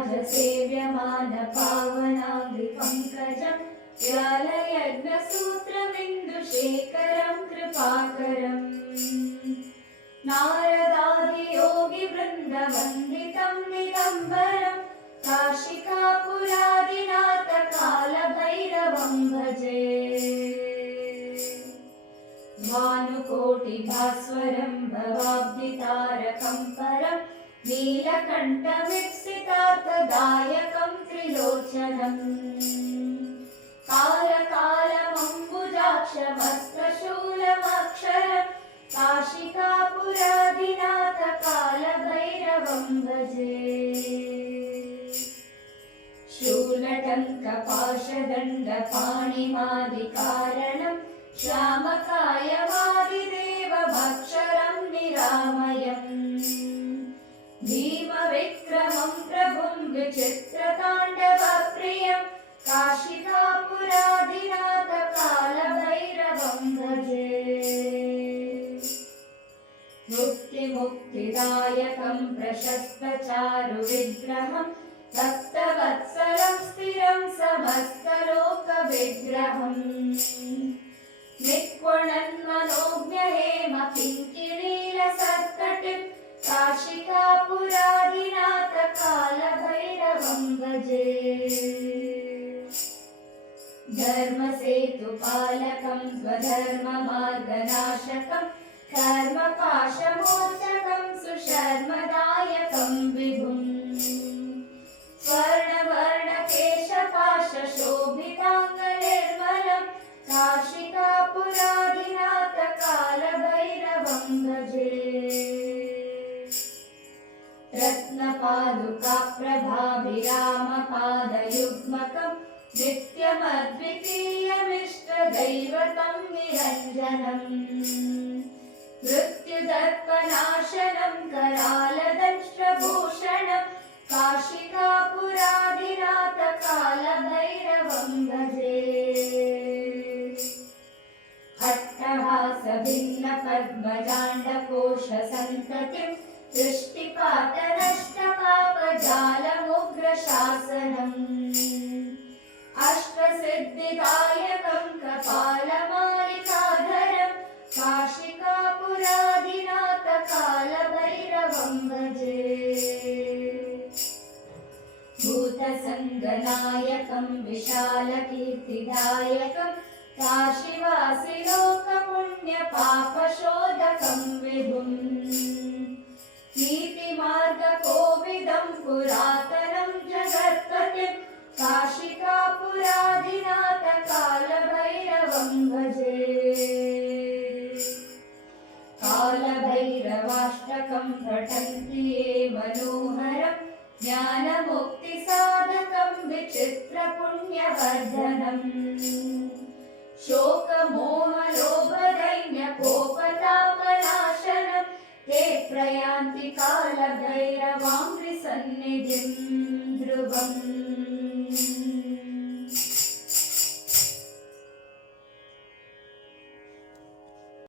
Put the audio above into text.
देवराजसेव्यमान पावनाङ्घ्रिपङ्कजं व्यालयज्ञसूत्रमिन्दुशेखरं कृपाकरम् नारदादियोगिवृन्दवन्दितं दिगम्बरं काशिकापुरादिनाथ कालभैरवं भजे भानुकोटिभास्वरं भवाब्धितारकं परं नीलकण्ठमीप्सितार्थदायकं त्रिलोचनम् कालकालमम्बुजाक्षमस्त्रशूलमक्षरं काशिकापुरादिनाथ कालभैरवं भजे शूलटङ्कपाशदण्डपाणिमादिकारणं श्यामकायवादिदेवमक्षरं निरामयम् भीमविक्रमं प्रभुं विचित्रताण्डवप्रियं काशिकापुरादिनाथ कालभैरवं भजे मुक्तिदायकं प्रशस्तचारुविग्रहं भक्तवत्सलं स्थिरं समस्तलोकविग्रहम् निक्वणन्मनोज्ञहेमकिङ्किणीलसत्कटिं काशिकापुरादिनाथ कालभैरवं भजे धर्मसेतुपालकं स्वधर्ममार्गनाशकं कर्मपाशमोचकं सुशर्मदायकं विभुम् स्वर्णवर्णकेशपाशशोभिताङ्गनिर्मलं काशिकापुरादिनाथ कालभैरवं भजे रत्नपादुकाप्रभाभिरामपादयुग्मकं नित्यमद्वितीयमिष्टदैवतं निरञ्जनम् मृत्युदर्पनाशनं करालदंष्ट्रभूषणं काशिकापुरादिनाथ कालभैरवं भजे अट्टहासभिन्नपद्मजाण्डकोशसन्ततिं दृष्टिपातनष्टपापजालमुग्रशासनम् अष्टसिद्धिदायकं कपालमालिकाधरं काशिकापुरादिनाथ कालभैरवं भजे भूतसङ्गनायकं विशालकीर्तिदायकं काशीवासिलोकपुण्यपापशोधकं विभुम् नीतिमार्गकोविदं पुरातनं जगत्पतिं काशिकापुरादिनाथ कालभैरवं भजे कालभैरवाष्टकं पठन्ति ये मनोहरं ज्ञानमुक्तिसाधकं विचित्रपुण्यवर्धनम् शोकमोहलोभदैन्यकोपतापनाशनं ते प्रयान्ति कालभैरवाङ्घ्रिसन्निधिं ध्रुवम्